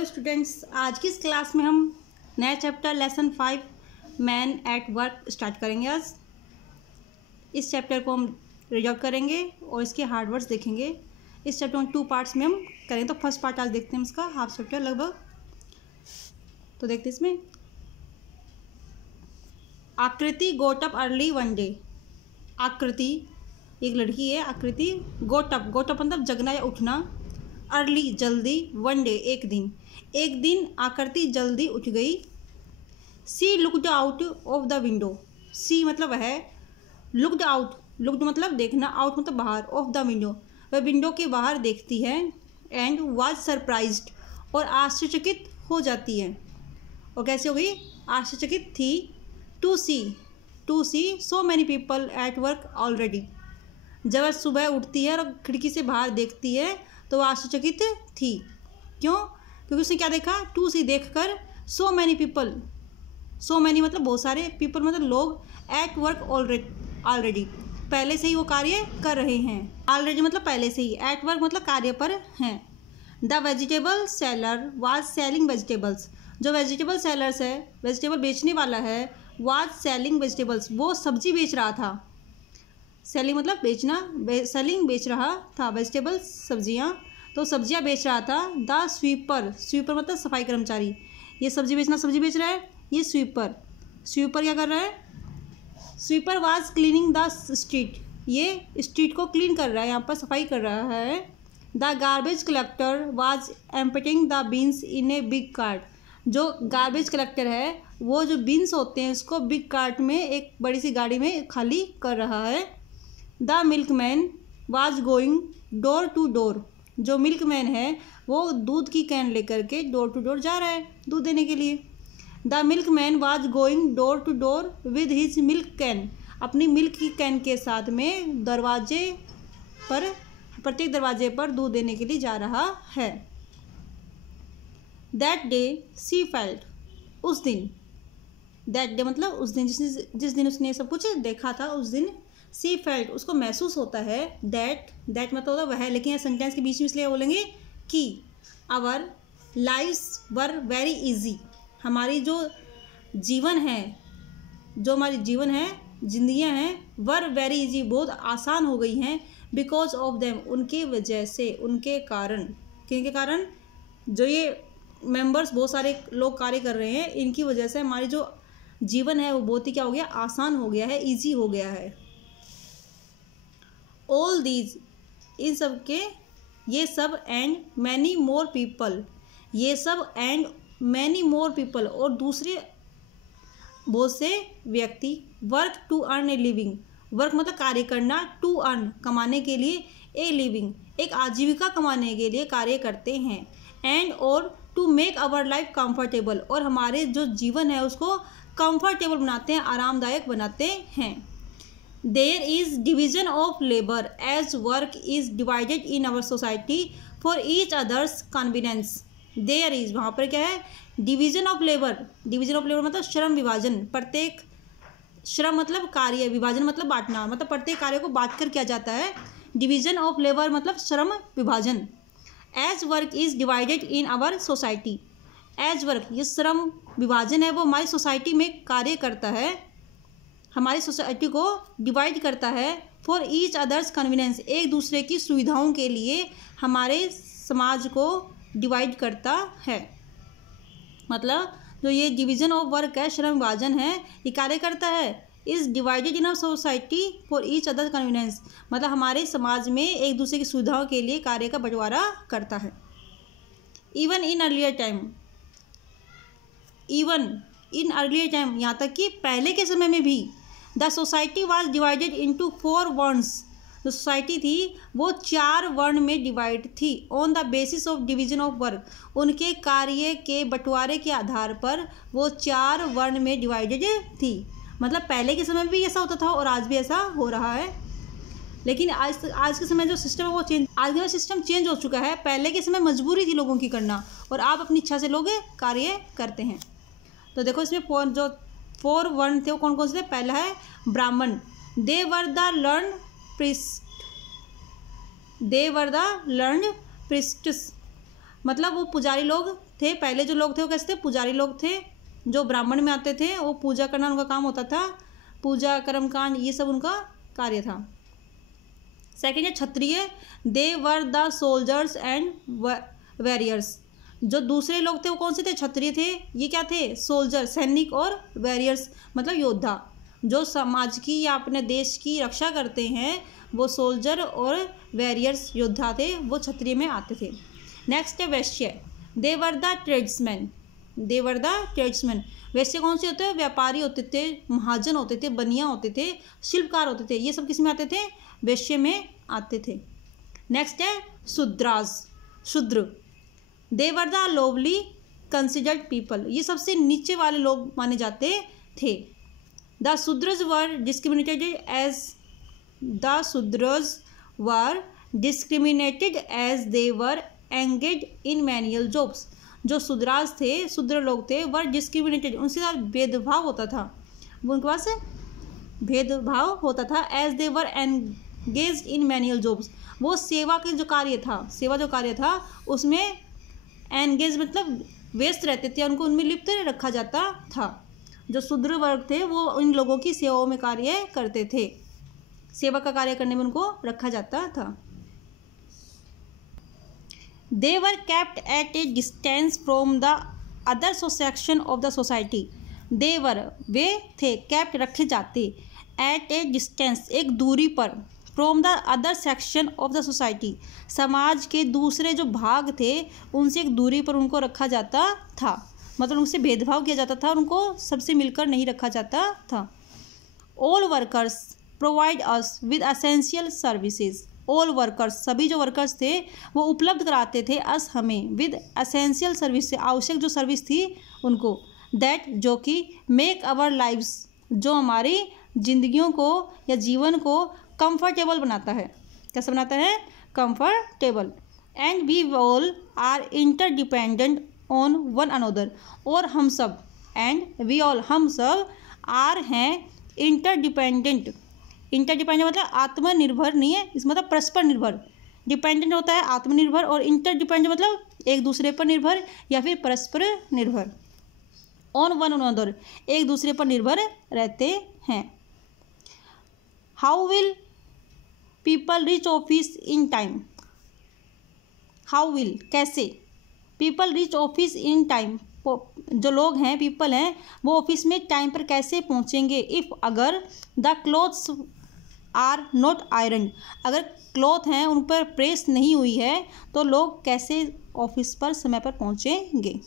Hello students, आज की इस क्लास में हम नया chapter lesson 5 man at work start करेंगे। आज इस चैप्टर को हम रिजॉल्व करेंगे और इसके हार्ड वर्ड्स देखेंगे। इस चैप्टर में 2 पार्ट्स में हम करेंगे। तो फर्स्ट पार्ट आज देखते हैं इसका, हाफ चैप्टर लगभग। तो देखते हैं इसमें, आकृति गोट अप अर्ली वन डे। आकृति एक लड़की है, आकृति गोट अप मतलब जगना या उठना, अर्ली जल्दी, वन डे एक दिन आकृति जल्दी उठ गई। She looked out of the window. She मतलब है, लुकड आउट, लुकड मतलब देखना, आउट मतलब बाहर, ऑफ द विंडो वह विंडो के बाहर देखती है। एंड वाज सरप्राइज्ड और आश्चर्यचकित हो जाती है। और कैसे हो गई? आश्चर्यचकित थी। To see so many people at work already. जब वह सुबह उठती है और खिड़की से बाहर देखती है तो वह आश्चर्यचकित थी। क्यों? क्योंकि उसने क्या देखा? टू सी देखकर, सो मैनी पीपल, सो मैनी मतलब बहुत सारे, पीपल मतलब लोग, एट वर्क ऑलरेडी पहले से ही वो कार्य कर रहे हैं। ऑलरेडी मतलब पहले से ही, एट वर्क मतलब कार्य पर हैं। The vegetable seller was selling vegetables. जो वेजिटेबल सेलर्स है, वेजिटेबल बेचने वाला है, वाज सेलिंग वेजिटेबल्स वो सब्जी बेच रहा था। सेलिंग मतलब बेचना, सेलिंग बेच रहा था, वेजिटेबल्स सब्जियां, तो सब्जियां बेच रहा था। द स्वीपर मतलब सफाई कर्मचारी, ये सब्जी बेच रहा है। ये स्वीपर क्या कर रहा है? Sweeper was cleaning the street, ये स्ट्रीट को क्लीन कर रहा है, यहाँ पर सफाई कर रहा है। The garbage collector was emptying the beans in a big cart. जो गार्बेज कलेक्टर है वो जो बीन्स होते हैं उसको बिग कार्ट में, एक बड़ी सी गाड़ी में खाली कर रहा है। The milkman was going door to door. जो मिल्कमैन है वो दूध की कैन लेकर के डोर टू डोर जा रहा है दूध देने के लिए। The milkman was going door to door with his milk can. अपनी मिल्क की कैन के साथ में दरवाजे पर, प्रत्येक दरवाजे पर दूध देने के लिए जा रहा है। दैट डे सी फेल्ट, उस दिन, दैट डे मतलब उस दिन, जिस दिन उसने सब कुछ देखा था, उस दिन सी फेल्ट उसको महसूस होता है। दैट मतलब होता वह, लेकिन सेंटेंस के बीच में इसलिए बोलेंगे कि our lives were very easy. हमारी जो जीवन है, जिंदगियां हैं, वर वेरी इजी बहुत आसान हो गई हैं। बिकॉज ऑफ देम उनकी वजह से, उनके कारण, किनके कारण? जो ये मेंबर्स बहुत सारे लोग कार्य कर रहे हैं, इनकी वजह से हमारी जो जीवन है वो बहुत ही क्या हो गया? आसान हो गया है, ईजी हो गया है। ऑल दीज, इन सब के, ये सब, एंड मैनी मोर पीपल, ये सब, एंड मैनी मोर पीपल और दूसरे बहुत से व्यक्ति, work to earn a living. Work मतलब कार्य करना, टू अर्न कमाने के लिए, ए लिविंग एक आजीविका कमाने के लिए कार्य करते हैं। एंड और to make our life comfortable और हमारे जो जीवन है उसको कंफर्टेबल बनाते हैं, आरामदायक बनाते हैं। There is division of labour as work is divided in our society for each others convenience. There is, वहाँ पर क्या है? डिवीजन ऑफ लेबर मतलब श्रम विभाजन, प्रत्येक, श्रम मतलब कार्य, विभाजन मतलब बांटना, मतलब प्रत्येक कार्य को बांट कर किया जाता है। डिवीजन ऑफ लेबर मतलब श्रम विभाजन। As work is divided in our society, as work ये श्रम विभाजन है, वो हमारी सोसाइटी में कार्य करता है, हमारी सोसाइटी को डिवाइड करता है। फॉर ईच अदर्स कन्वीनियंस एक दूसरे की सुविधाओं के लिए हमारे समाज को डिवाइड करता है। मतलब जो ये डिवीजन ऑफ वर्क है, श्रम विभाजन है, ये कार्य करता है, is divided in our society for each other convenience मतलब हमारे समाज में एक दूसरे की सुविधाओं के लिए कार्य का बंटवारा करता है। इवन इन अर्लियर टाइम, यहाँ तक कि पहले के समय में भी, the society was divided into 4 varnas. जो सोसाइटी थी वो 4 वर्ण में डिवाइड थी। On the basis of division of work, उनके कार्य के बंटवारे के आधार पर वो 4 वर्ण में डिवाइडेड थी। मतलब पहले के समय में भी ऐसा होता था और आज भी ऐसा हो रहा है। लेकिन आज के समय जो सिस्टम है वो आज का सिस्टम चेंज हो चुका है। पहले के समय मजबूरी थी लोगों की करना, और आप अपनी इच्छा से लोग कार्य करते हैं। तो देखो इसमें जो 4 वर्ण थे वो कौन कौन से थे? पहला है ब्राह्मण, दे वर द लर्न प्रिस्ट, मतलब वो पुजारी लोग थे, पहले जो लोग थे वो कैसे थे, पुजारी लोग थे, जो ब्राह्मण में आते थे, वो पूजा करना उनका काम होता था, पूजा कर्मकांड ये सब उनका कार्य था। सेकेंड है Kshatriya, they were the soldiers and warriors. जो दूसरे लोग थे वो कौन से थे, क्षत्रिय थे, ये क्या थे, सोल्जर सैनिक, और वॉरियर्स मतलब योद्धा, जो समाज की या अपने देश की रक्षा करते हैं, वो सोल्जर और वॉरियर्स योद्धा थे, वो क्षत्रिय में आते थे। नेक्स्ट है Vaishya, they were the tradesmen, they were the tradesmen. Vaishya कौन से होते हैं, व्यापारी होते थे, महाजन होते थे, बनिया होते थे, शिल्पकार होते थे, ये सब किस में आते थे, वैश्य में आते थे। नेक्स्ट है Shudras, Shudra, they were the lowly considered people, ये सबसे नीचे वाले लोग माने जाते थे। The Shudras were discriminated as, the Shudras were discriminated as they were engage in manual jobs. जो शूद्रास थे, शूद्र लोग थे, वर डिस्क्रिमिनेटेड, उनके साथ भेदभाव होता था, उनके पास भेदभाव होता था, as they were engage in manual jobs, वो सेवा के जो कार्य था, सेवा जो कार्य था उसमें एंगेज मतलब व्यस्त रहते थे, उनको उनमें लिप्त रखा जाता था। जो शूद्र वर्ग थे वो इन लोगों की सेवाओं में कार्य करते थे, सेवा का कार्य करने में उनको रखा जाता था। They were kept at a distance from the other section of the society, they were वे थे, केप्ट रखे जाते, एट ए डिस्टेंस एक दूरी पर, from the other section of the society समाज के दूसरे जो भाग थे उनसे एक दूरी पर उनको रखा जाता था, मतलब उनसे भेदभाव किया जाता था, उनको सबसे मिलकर नहीं रखा जाता था। All workers provide us with essential services, all workers सभी जो वर्कर्स थे वो उपलब्ध कराते थे अस हमें, विद एसेंशियल सर्विस आवश्यक जो सर्विस थी उनको, दैट जो कि मेक आवर लाइव्स जो हमारी जिंदगियों को या जीवन को कंफर्टेबल बनाता है, कैसे बनाता है, comfortable. And we all are interdependent on one another, और हम सब, एंड वी ऑल हम सब, आर हैं इंटरडिपेंडेंट, इंटरडिपेंडेंट मतलब आत्मनिर्भर नहीं है, इस मतलब परस्पर निर्भर, डिपेंडेंट होता है आत्मनिर्भर, और इंटरडिपेंडेंट मतलब एक दूसरे पर निर्भर या फिर परस्पर निर्भर, ऑन वन अनदर एक दूसरे पर निर्भर रहते हैं। How will people reach office in time, how will कैसे, people reach office in time जो लोग हैं पीपल हैं वो ऑफिस में टाइम पर कैसे पहुंचेंगे, इफ़ अगर the clothes are not iron, अगर क्लॉथ हैं उन पर प्रेस नहीं हुई है तो लोग कैसे ऑफिस पर समय पर पहुंचेंगे,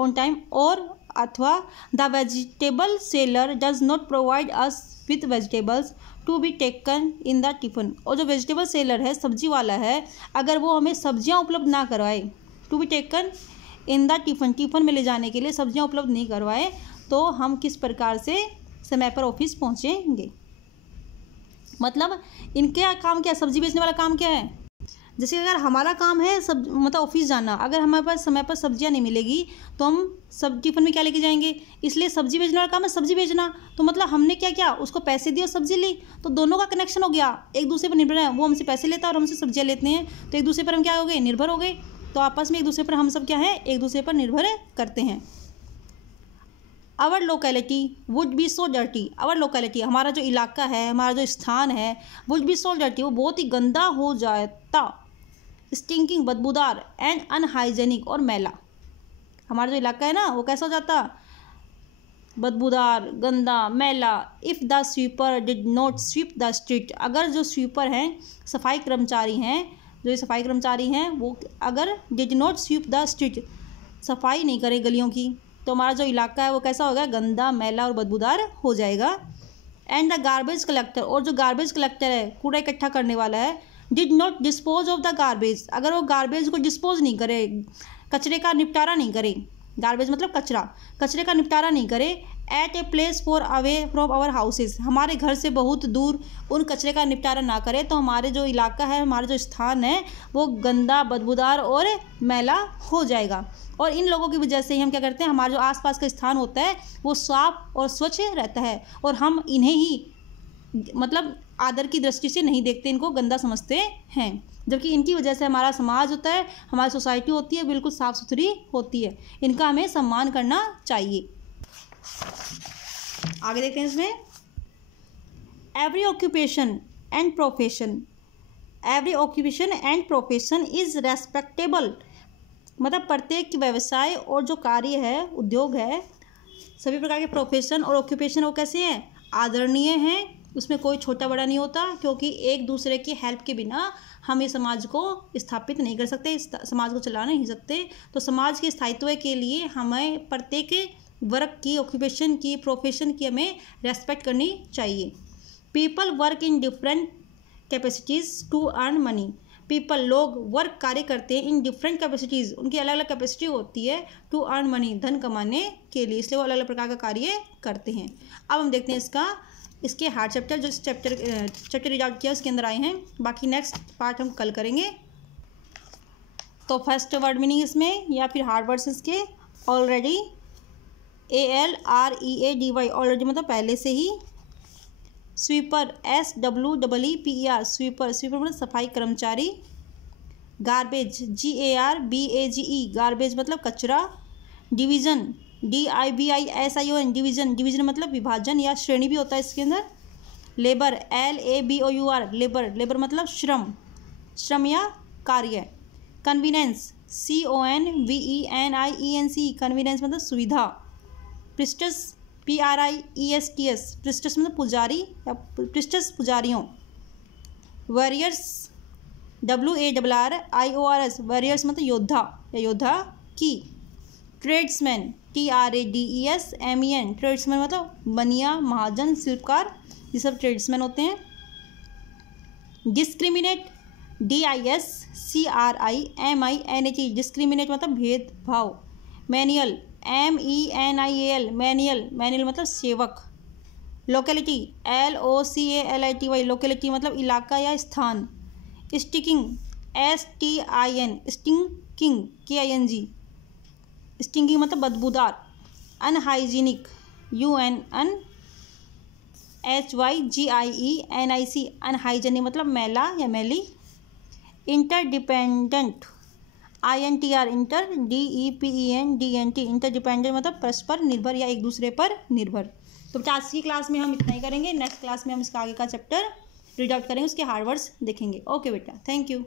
ऑन टाइम। और अथवा the vegetable seller does not provide us with vegetables to be taken in the tiffin, और जो वेजिटेबल सेलर है सब्जी वाला है अगर वो हमें सब्जियां उपलब्ध ना करवाए, to be taken in the tiffin, tiffin में ले जाने के लिए सब्जियां उपलब्ध नहीं करवाए तो हम किस प्रकार से समय पर ऑफिस पहुंचेंगे। मतलब इनके काम क्या, सब्जी बेचने वाला काम क्या है, जैसे अगर हमारा काम है सब मतलब ऑफिस जाना, अगर हमारे पास समय पर सब्जियां नहीं मिलेगी तो हम सब टिफिन में क्या लेके जाएंगे, इसलिए सब्जी बेचने वाला काम है सब्जी बेचना, तो मतलब हमने क्या किया, उसको पैसे दिए और सब्जी ली, तो दोनों का कनेक्शन हो गया, एक दूसरे पर निर्भर है, वो हमसे पैसे लेता है और हमसे सब्जियां लेते हैं, तो एक दूसरे पर हम क्या हो गए, निर्भर हो गए, तो आपस में एक दूसरे पर हम सब क्या है, एक दूसरे पर निर्भर करते हैं। Our locality would be so dirty, our locality हमारा जो इलाका है, हमारा जो स्थान है, वुड बी सो डर्टी वो बहुत ही गंदा हो जाता, स्टिंकिंग बदबूदार, एंड अनहाइजेनिक और मैला, हमारा जो इलाका है ना वो कैसा हो जाता, बदबूदार, गंदा, मैला। If the sweeper did not sweep the street, अगर जो स्वीपर हैं सफाई कर्मचारी हैं, जो सफाई कर्मचारी हैं वो अगर did not sweep the street सफाई नहीं करे गलियों की तो हमारा जो इलाका है वो कैसा होगा, गंदा, मैला और बदबूदार हो जाएगा। एंड द गार्बेज कलेक्टर, और जो गार्बेज कलेक्टर है कूड़ा इकट्ठा करने वाला है, did not dispose of the garbage, अगर वो गार्बेज को डिस्पोज नहीं करे, कचरे का निपटारा नहीं करे, गार्बेज मतलब कचरा, कचरे का निपटारा नहीं करे, at a place far away from our houses, हमारे घर से बहुत दूर उन कचरे का निपटारा ना करे तो हमारे जो इलाका है, हमारा जो स्थान है वो गंदा, बदबूदार और मैला हो जाएगा। और इन लोगों की वजह से ही हम क्या करते हैं, हमारा जो आसपास का स्थान होता है वो साफ और स्वच्छ रहता है, और हम इन्हें ही मतलब आदर की दृष्टि से नहीं देखते, इनको गंदा समझते हैं। जबकि इनकी वजह से हमारा समाज होता है, हमारी सोसाइटी होती है, बिल्कुल साफ़ सुथरी होती है। इनका हमें सम्मान करना चाहिए। आगे देखते हैं इसमें, every occupation and profession, every occupation and profession is respectable, मतलब प्रत्येक व्यवसाय और जो कार्य है, उद्योग है, सभी प्रकार के प्रोफेशन और ऑक्यूपेशन वो कैसे हैं, आदरणीय हैं। उसमें कोई छोटा बड़ा नहीं होता, क्योंकि एक दूसरे की हेल्प के बिना हम इस समाज को स्थापित नहीं कर सकते, इस समाज को चला नहीं सकते। तो समाज के स्थायित्व के लिए हमें प्रत्येक वर्क की, ऑक्यूपेशन की, प्रोफेशन की हमें रेस्पेक्ट करनी चाहिए। People work in different capacities to earn money, people लोग वर्क कार्य करते हैं इन डिफरेंट कैपेसिटीज़, उनकी अलग अलग कैपेसिटी होती है, टू अर्न मनी धन कमाने के लिए, इसलिए वो अलग अलग प्रकार का कार्य करते हैं। अब हम देखते हैं इसके हार्ड चैप्टर, जो चैप्टर रिजॉल्व किया उसके अंदर आए हैं। बाकी नेक्स्ट पार्ट हम कल करेंगे। तो फर्स्ट वर्ड मीनिंग इसमें या फिर हार्ड वर्ड्स इसके, ऑलरेडी, ALREADY, ऑलरेडी मतलब पहले से ही। स्वीपर, SWEEPER, स्वीपर, स्वीपर मतलब सफाई कर्मचारी। गार्बेज, GARBAGE, गार्बेज मतलब कचरा। डिवीज़न, DIVISION, डिवीज़न, डिवीज़न मतलब विभाजन या श्रेणी भी होता है इसके अंदर। लेबर, LABOUR, लेबर, लेबर मतलब श्रम, श्रम या कार्य। कन्वीनेंस, CONVENIENC, कन्वीनेंस मतलब सुविधा। प्रिस्टस, PRIESTS, प्रिस्टस मतलब पुजारी या प्रिस्टस पुजारियों। वॉरियर्स, WARRIORS, वॉरियर्स मतलब योद्धा या योद्धा की। ट्रेड्समैन, TRADESMEN, ट्रेड्समैन मतलब बनिया, महाजन, शिल्पकार, ये सब ट्रेड्समैन होते हैं। डिस्क्रिमिनेट, DISCRIMINATE, डिस्क्रिमिनेट मतलब भेदभाव। मैनुअल, MENIAL, मैनुअल, मैनुअल मतलब सेवक। लोकेलिटी, LOCALITY, लोकेलिटी मतलब इलाका या स्थान। Sticking, STIN, stinking, KING, stinking मतलब बदबूदार। अनहाइजीनिक, UNNHYGIENIC, अनहाइजीनिक मतलब मैला या मैली। Interdependent, INTR, inter, DEPENDENT, interdependent मतलब परस्पर निर्भर या एक दूसरे पर निर्भर। तो आज की क्लास में हम इतना ही करेंगे। नेक्स्ट क्लास में हम इसका आगे का चैप्टर रीड आउट करेंगे, उसके हार्ड वर्ड्स देखेंगे। ओके बेटा, थैंक यू।